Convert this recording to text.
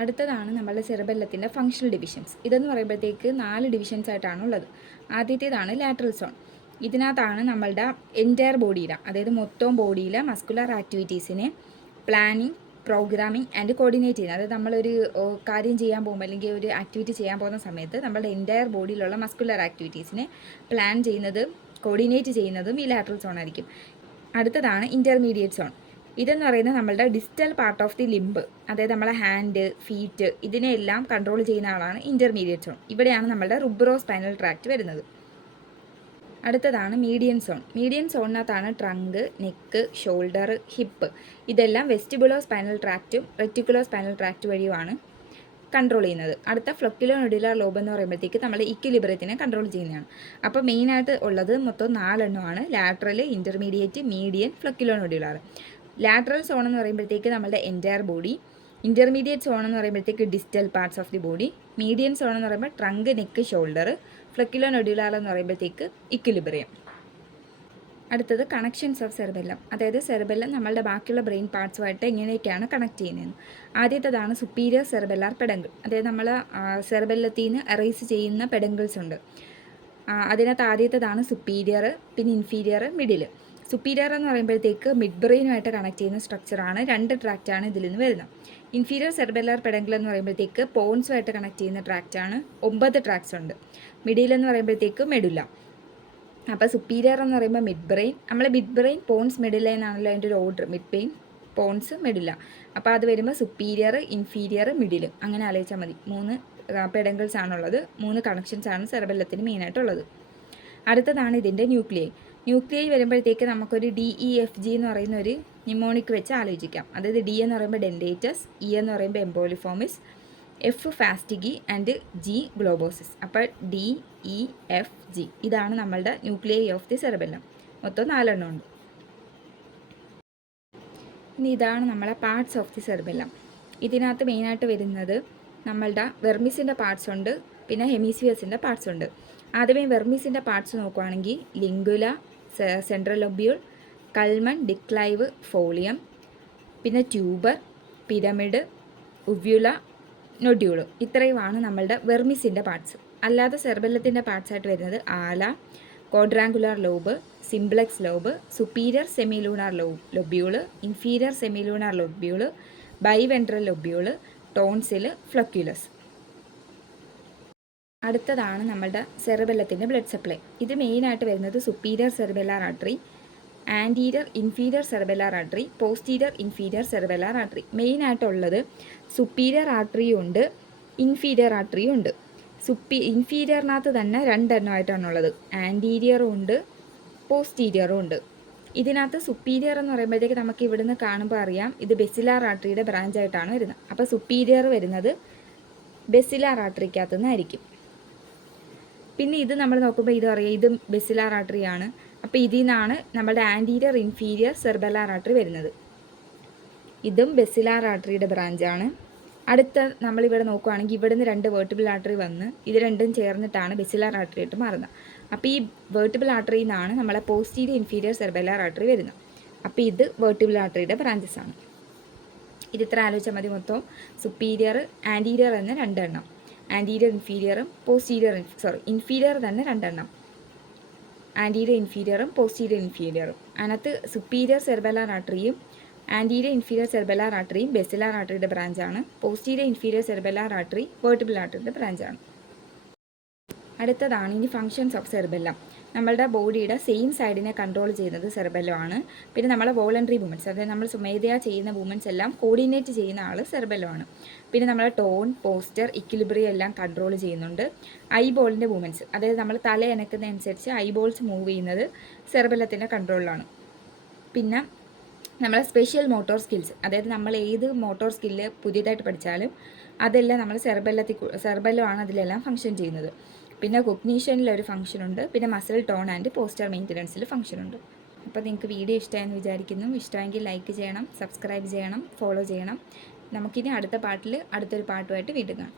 അടുത്തതാണ് നമ്മളുടെ സെറിബെല്ലത്തിൻ്റെ functional divisions. ഇതെന്ന് പറയുമ്പോഴത്തേക്ക് 4 ഡിവിഷൻസ് ആയിട്ടാണ് ഉള്ളത്. ആദ്യത്തേതാണ് ലാറ്ററൽ സോൺ. ഇതിനകത്താണ് നമ്മളുടെ എൻറ്റയർ ബോഡിയിലെ, അതായത് മൊത്തം ബോഡിയിലെ മസ്കുലർ ആക്ടിവിറ്റീസിനെ പ്ലാനിങ്, പ്രോഗ്രാമിംഗ് ആൻഡ് കോർഡിനേറ്റ് ചെയ്യുന്നത്. അതായത് നമ്മളൊരു കാര്യം ചെയ്യാൻ പോകുമ്പോൾ അല്ലെങ്കിൽ ഒരു ആക്ടിവിറ്റി ചെയ്യാൻ പോകുന്ന സമയത്ത് നമ്മളുടെ എൻറ്റയർ ബോഡിയിലുള്ള മസ്കുലർ ആക്ടിവിറ്റീസിനെ പ്ലാൻ ചെയ്യുന്നത്, കോർഡിനേറ്റ് ചെയ്യുന്നതും ഈ ലാറ്ററൽ സോൺ ആയിരിക്കും. അടുത്തതാണ് ഇൻ്റർമീഡിയറ്റ് സോൺ. ഇതെന്ന് പറയുന്നത് നമ്മളുടെ distal part of the limb, അതായത് നമ്മളെ ഹാൻഡ്, ഫീറ്റ്, ഇതിനെല്ലാം കൺട്രോൾ ചെയ്യുന്ന ആളാണ് ഇൻ്റർമീഡിയറ്റ് സോൺ. ഇവിടെയാണ് നമ്മളുടെ റുബ്രോ സ്പൈനൽ ട്രാക്റ്റ് വരുന്നത്. അടുത്തതാണ് മീഡിയൻ സോൺ. മീഡിയൻ സോണിനകത്താണ് ട്രങ്ക്, നെക്ക്, ഷോൾഡർ, ഹിപ്പ്, ഇതെല്ലാം വെസ്റ്റിബുലോ സ്പൈനൽ ട്രാക്റ്റും റെറ്റിക്കുലോ സ്പൈനൽ ട്രാക്റ്റ് വഴിയുമാണ് കൺട്രോൾ ചെയ്യുന്നത്. അടുത്ത ഫ്ലൊക്യുലോ നൊഡുലാർ ലോബ് എന്ന് പറയുമ്പോഴത്തേക്ക് നമ്മൾ ഇക്വിലിബ്രിയത്തിനെ കൺട്രോൾ ചെയ്യുന്നതാണ്. അപ്പോൾ മെയിനായിട്ട് ഉള്ളത് മൊത്തം 4 എണ്ണമാണ്: lateral, intermediate, median, flocculo nodular. Lateral zone എന്ന് പറയുമ്പോഴത്തേക്ക് നമ്മളുടെ എൻറ്റയർ ബോഡി, ഇൻ്റർമീഡിയറ്റ് സോൺ എന്ന് പറയുമ്പോഴത്തേക്ക് distal parts of the body, median zone എന്ന് പറയുമ്പോൾ trunk, neck, shoulder, flocculo nodular എന്ന് പറയുമ്പോഴത്തേക്ക് ഇക്വിലിബ്രിയം. അടുത്തത് കണക്ഷൻസ് ഓഫ് സെറിബെല്ലം, അതായത് സെറിബെല്ലം നമ്മളുടെ ബാക്കിയുള്ള ബ്രെയിൻ പാർട്സുമായിട്ട് എങ്ങനെയൊക്കെയാണ് കണക്ട് ചെയ്യുന്നത്. ആദ്യത്തേതാണ് സുപ്പീരിയർ സെറിബെല്ലാർ പെഡങ്കിൾ, അതായത് നമ്മൾ സെറിബെല്ലത്തിൽ നിന്ന് എറേസ് ചെയ്യുന്ന പെഡങ്കിൾസ് ഉണ്ട്. അതിനകത്ത് ആദ്യത്തേതാണ് സുപ്പീരിയർ, പിന്നെ ഇൻഫീരിയർ, മിഡിൽ. സുപ്പീരിയർ എന്ന് പറയുമ്പോഴത്തേക്ക് മിഡ് ബ്രെയിനുമായിട്ട് കണക്ട് ചെയ്യുന്ന സ്ട്രക്ചറാണ്. 2 ട്രാക്റ്റാണ് ഇതിൽ നിന്ന് വരുന്നത്. ഇൻഫീരിയർ സെറിബെല്ലാർ പെഡങ്കിൾ എന്ന് പറയുമ്പോഴത്തേക്ക് പോൺസുമായിട്ട് കണക്ട് ചെയ്യുന്ന ട്രാക്റ്റാണ്. 9 ട്രാക്ട്സ് ഉണ്ട്. മിഡിൽ എന്ന് പറയുമ്പോഴത്തേക്ക് മെഡുല. അപ്പോൾ സുപ്പീരിയർ എന്ന് പറയുമ്പോൾ മിഡ് ബ്രെയിൻ, നമ്മൾ മിഡ് ബ്രെയിൻ, പോൺസ്, മിഡിൽ എന്നാണല്ലോ അതിൻ്റെ ഒരു order. Midbrain, pons, medulla. അപ്പോൾ അത് വരുമ്പോൾ സുപ്പീരിയർ, ഇൻഫീരിയർ, മിഡിൽ, അങ്ങനെ ആലോചിച്ചാൽ മതി. 3 പെഡങ്കിൾസ് ആണുള്ളത്. 3 കണക്ഷൻസ് ആണ് സെറിബെല്ലത്തിന് മെയിനായിട്ടുള്ളത്. അടുത്തതാണ് ഇതിൻ്റെ ന്യൂക്ലിയൈ വരുമ്പോഴത്തേക്ക് നമുക്കൊരു DEFG എന്ന് പറയുന്ന ഒരു നിമോണിക് വെച്ച് ആലോചിക്കാം. അതായത് D എന്ന് പറയുമ്പോൾ ഡെൻഡേറ്റസ്, E എന്ന് പറയുമ്പോൾ എംബോളിഫോമിസ്, F ഫാസ്റ്റിഗി ആൻഡ് G ഗ്ലോബോസിസ്. അപ്പോൾ DEFG ഇതാണ് നമ്മളുടെ ന്യൂക്ലിയൈ ഓഫ് ദി സെറിബെല്ലം. മൊത്തം 4 എണ്ണം ഉണ്ട്. ഇനി ഇതാണ് നമ്മളെ പാർട്സ് ഓഫ് ദി സെറിബെല്ലം. ഇതിനകത്ത് മെയിനായിട്ട് വരുന്നത് നമ്മളുടെ വെർമിസിൻ്റെ പാർട്സ് ഉണ്ട്, പിന്നെ ഹെമിസ്ഫിയേഴ്സിൻ്റെ പാർട്സ് ഉണ്ട്. ആദ്യമേ വെർമിസിൻ്റെ പാർട്സ് നോക്കുകയാണെങ്കിൽ ലിംഗുല, സെൻട്രൽ ലൊബ്യൂൾ, കൾമൺ, ഡിക്ലൈവ്, ഫോളിയം, പിന്നെ ട്യൂബർ, പിരമിഡ്, ഉവ്യുല, നൊഡ്യൂള്. ഇത്രയുമാണ് നമ്മളുടെ വെർമിസിൻ്റെ പാർട്സ്. അല്ലാതെ സെറിബെല്ലത്തിൻ്റെ പാർട്സായിട്ട് വരുന്നത് ala, quadrangular lobe, simplex lobe, superior semilunar lobule, inferior semilunar lobule, biventral lobule, tonsil, flocculus. അടുത്തതാണ് നമ്മളുടെ സെറിബെല്ലത്തിൻ്റെ ബ്ലഡ് സപ്ലൈ. ഇത് മെയിനായിട്ട് വരുന്നത് superior cerebellar artery, anterior inferior cerebellar artery, posterior inferior cerebellar artery. മെയിനായിട്ടുള്ളത് സുപ്പീരിയർ ആർട്ടറിയും ഉണ്ട്, ഇൻഫീരിയർ ആർട്ടറിയും ഉണ്ട്. ഇൻഫീരിയറിനകത്ത് തന്നെ 2 എണ്ണമായിട്ടാണുള്ളത്. ആൻറ്റീരിയറും ഉണ്ട്, പോസ്റ്റീരിയറും ഉണ്ട്. ഇതിനകത്ത് സുപ്പീരിയർ എന്ന് പറയുമ്പോഴത്തേക്ക് നമുക്ക് ഇവിടുന്ന് കാണുമ്പോൾ അറിയാം ഇത് ബെസിലാർ ആർട്ടറിയുടെ ബ്രാഞ്ചായിട്ടാണ് വരുന്നത്. അപ്പോൾ സുപ്പീരിയർ വരുന്നത് ബെസിലാർ ആർട്ടറിക്കകത്തു നിന്നായിരിക്കും. പിന്നെ ഇത് നമ്മൾ നോക്കുമ്പോൾ ഇത് അറിയാം, ഇത് ബെസിലാർ ആർട്ടറിയാണ്. അപ്പോൾ ഇതിൽ നിന്നാണ് നമ്മുടെ ആൻറ്റീരിയർ ഇൻഫീരിയർ സെറിബെല്ലാർ ആർട്ടറി വരുന്നത്. ഇതും ബെസിലാർ ആർട്ടറിയുടെ ബ്രാഞ്ചാണ്. അടുത്ത നമ്മളിവിടെ നോക്കുകയാണെങ്കിൽ ഇവിടുന്ന് 2 വേർട്ടിബിൾ ആർട്ടറി വന്ന് ഇത് രണ്ടും ചേർന്നിട്ടാണ് ബെസിലാർ ആർട്ടറി ആയിട്ട് മാറുന്നത്. അപ്പോൾ ഈ വേർട്ടിബിൾ ആർട്ടറിയിൽ നിന്നാണ് നമ്മളെ പോസ്റ്റീരിയർ ഇൻഫീരിയർ സെറിബെല്ലാർ ആർട്ടറി വരുന്നത്. അപ്പോൾ ഇത് വേർട്ടിബിൾ ആർട്ടറിയുടെ ബ്രാഞ്ചസ് ആണ്. ഇത് ഇത്ര ആലോചിച്ചാൽ മതി. മൊത്തം സുപ്പീരിയർ, ആൻറ്റീരിയർ എന്ന് 2 എണ്ണം, ആൻറ്റീരിയർ ഇൻഫീരിയറും ഇൻഫീരിയർ തന്നെ 2 എണ്ണം, ആൻറ്റീരിയർ ഇൻഫീരിയറും പോസ്റ്റീരിയർ ഇൻഫീരിയറും. അതിനകത്ത് സുപ്പീരിയർ സെറിബെല്ലാർ ആർട്ടറിയും ആൻറ്റീരിയർ ഇൻഫീരിയർ സെറിബെല്ലാർ ആർട്ടറിയും ബെസിലാർ ആർട്ടറിയുടെ ബ്രാഞ്ചാണ്. Posterior inferior cerebellar artery vertebral ആർട്ടറിയുടെ ബ്രാഞ്ചാണ്. അടുത്തതാണ് ഇനി ഫങ്ഷൻസ് ഓഫ് സെറിബെല്ലം. നമ്മളുടെ ബോഡിയുടെ സെയിം സൈഡിനെ കൺട്രോൾ ചെയ്യുന്നത് സെറിബെല്ലം ആണ്. പിന്നെ നമ്മളെ വോളണ്ടറി മൂവ്മെൻറ്റ്സ്, അതായത് നമ്മൾ സ്വമേധയാ ചെയ്യുന്ന മൂവ്മെൻറ്റ്സ് എല്ലാം കോർഡിനേറ്റ് ചെയ്യുന്ന ആൾ സെറിബെല്ലം ആണ്. പിന്നെ നമ്മളെ ടോൺ, പോസ്റ്റർ, ഇക്വിലിബ്രിയം എല്ലാം കൺട്രോൾ ചെയ്യുന്നുണ്ട്. ഐബോളിൻ്റെ മൂവ്മെൻറ്റ്സ്, അതായത് നമ്മൾ തല അനക്കുന്നതനുസരിച്ച് ഐബോൾസ് മൂവ് ചെയ്യുന്നത് സെറിബെല്ലത്തിൻ്റെ കൺട്രോളിലാണ്. പിന്നെ നമ്മളെ സ്പെഷ്യൽ മോട്ടോർ സ്കിൽസ്, അതായത് നമ്മൾ ഏത് മോട്ടോർ സ്കില്ല് പുതിയതായിട്ട് പഠിച്ചാലും അതെല്ലാം നമ്മൾ സെറിബെല്ലമാണ് അതിലെല്ലാം ഫങ്ഷൻ ചെയ്യുന്നത്. പിന്നെ കൊഗ്നീഷനിലൊരു ഫംഗ്ഷനുണ്ട്, പിന്നെ മസിൽ ടോൺ ആൻഡ് പോസ്റ്റർ മെയിൻ്റനൻസിൽ ഫംഗ്ഷനുണ്ട്. അപ്പോൾ നിങ്ങൾക്ക് വീഡിയോ ഇഷ്ടമായെന്ന് വിചാരിക്കുന്നു. ഇഷ്ടമെങ്കിൽ ലൈക്ക് ചെയ്യണം, സബ്സ്ക്രൈബ് ചെയ്യണം, ഫോളോ ചെയ്യണം. നമുക്കിനി അടുത്ത പാർട്ടിൽ അടുത്തൊരു പാട്ടുമായിട്ട് വീണ്ടും കാണാം.